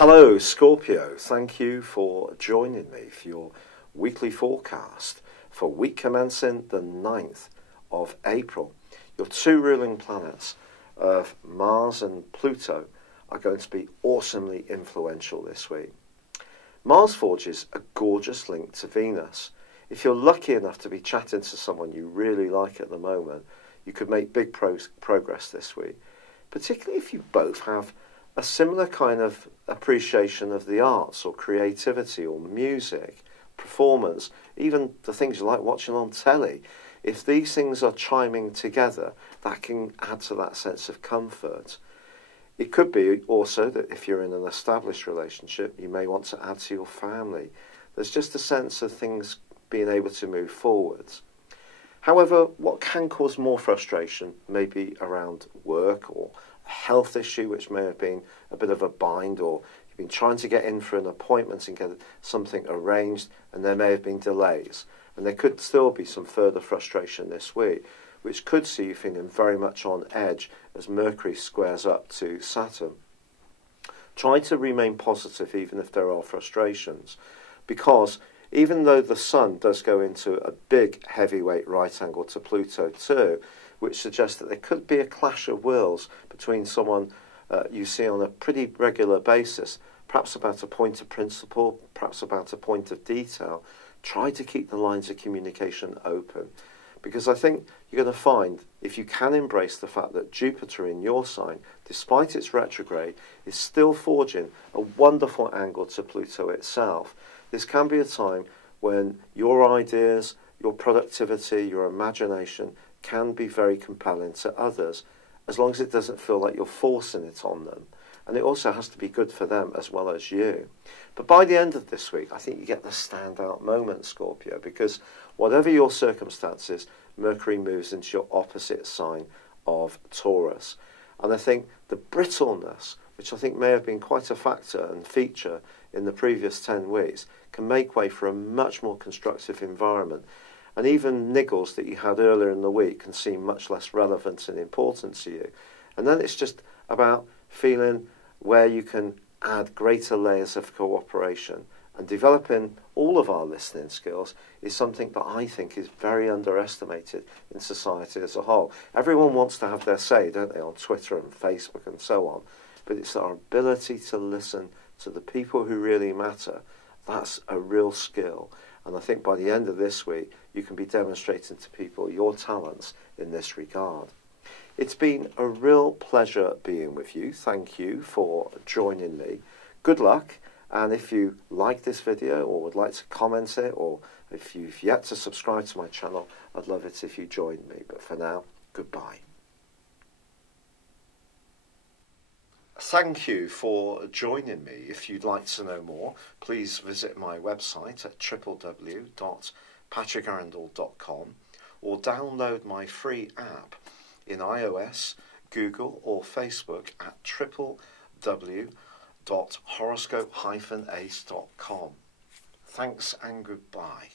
Hello Scorpio, thank you for joining me for your weekly forecast for week commencing the 9th of April. Your two ruling planets of Mars and Pluto are going to be awesomely influential this week. Mars forges a gorgeous link to Venus. If you're lucky enough to be chatting to someone you really like at the moment, you could make big progress this week, particularly if you both have a similar kind of appreciation of the arts or creativity or music, performance, even the things you like watching on telly. If these things are chiming together, that can add to that sense of comfort. It could be also that if you're in an established relationship, you may want to add to your family. There's just a sense of things being able to move forwards. However, what can cause more frustration may be around work or a health issue, which may have been a bit of a bind, or you've been trying to get in for an appointment and get something arranged, and there may have been delays. And there could still be some further frustration this week, which could see you feeling very much on edge as Mercury squares up to Saturn. Try to remain positive even if there are frustrations, because even though the Sun does go into a big heavyweight right angle to Pluto too, which suggests that there could be a clash of wills between someone you see on a pretty regular basis, perhaps about a point of principle, perhaps about a point of detail. Try to keep the lines of communication open, because I think you're going to find, if you can embrace the fact that Jupiter in your sign, despite its retrograde, is still forging a wonderful angle to Pluto itself. This can be a time when your ideas, your productivity, your imagination can be very compelling to others, as long as it doesn't feel like you're forcing it on them. And it also has to be good for them as well as you. But by the end of this week, I think you get the standout moment, Scorpio, because whatever your circumstances, Mercury moves into your opposite sign of Taurus. And I think the brittleness, which I think may have been quite a factor and feature in the previous 10 weeks, can make way for a much more constructive environment. And even niggles that you had earlier in the week can seem much less relevant and important to you. And then it's just about feeling where you can add greater layers of cooperation. And developing all of our listening skills is something that I think is very underestimated in society as a whole. Everyone wants to have their say, don't they, on Twitter and Facebook and so on. But it's our ability to listen to the people who really matter. That's a real skill. And I think by the end of this week, you can be demonstrating to people your talents in this regard. It's been a real pleasure being with you. Thank you for joining me. Good luck. And if you like this video or would like to comment it, or if you've yet to subscribe to my channel, I'd love it if you joined me. But for now, goodbye. Thank you for joining me. If you'd like to know more, please visit my website at www.patrickarundell.com or download my free app in iOS, Google or Facebook at www.horoscope-ace.com. Thanks and goodbye.